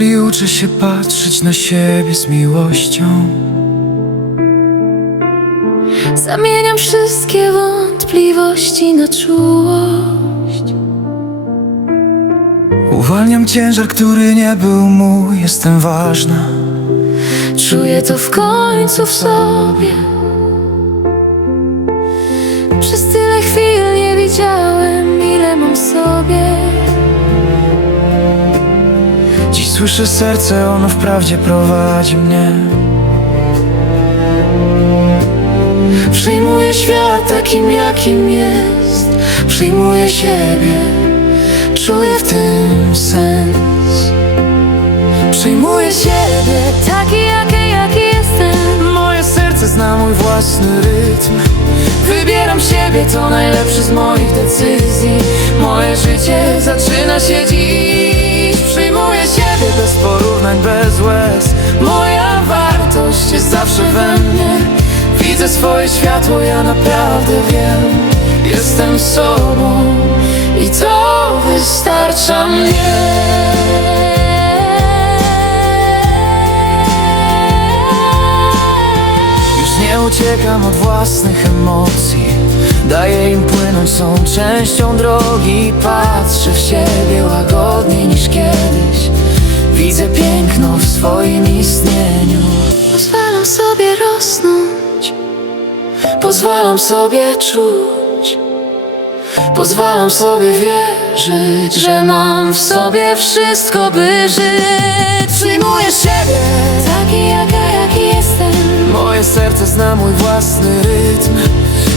Uczę się patrzeć na siebie z miłością. Zamieniam wszystkie wątpliwości na czułość. Uwalniam ciężar, który nie był mój Jestem ważna. Czuję to w końcu w sobie słyszę serce, ono wprawdzie prowadzi mnie. Przyjmuję świat takim, jakim jest. Przyjmuję siebie. Czuję w tym sens. Przyjmuję siebie Taki, jaki, jaki jestem. Moje serce zna mój własny rytm. Wybieram siebie, to najlepszy z moich decyzji. Moje życie zaczyna się dziś porównań, bez łez. Moja wartość jest zawsze we mnie. Widzę swoje światło, ja naprawdę wiem. Jestem sobą I to wystarcza mnie. Już nie uciekam od własnych emocji. Daję im płynąć, są częścią drogi. Patrzę w siebie łagodniej niż kiedyś Widzę piękno w swoim istnieniu. Pozwalam sobie rosnąć. Pozwalam sobie czuć. Pozwalam sobie wierzyć Że mam w sobie wszystko, by żyć. Przyjmuję siebie. Taki, jaka, jaki jestem. Moje serce zna mój własny rytm.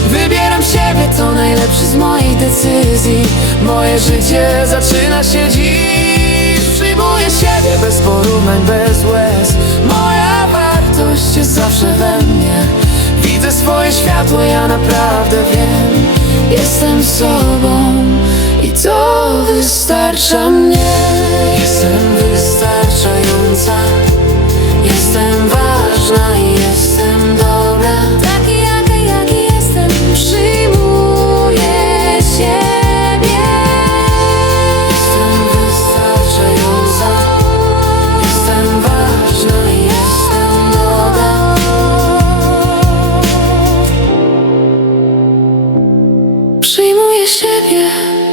Wybieram siebie, to najlepszy z moich decyzji. Moje życie zaczyna się dziś porównań, bez łez. Moja wartość jest zawsze we mnie. Widzę swoje światło, ja naprawdę wiem. Jestem sobą I to wystarcza Jestem 那些。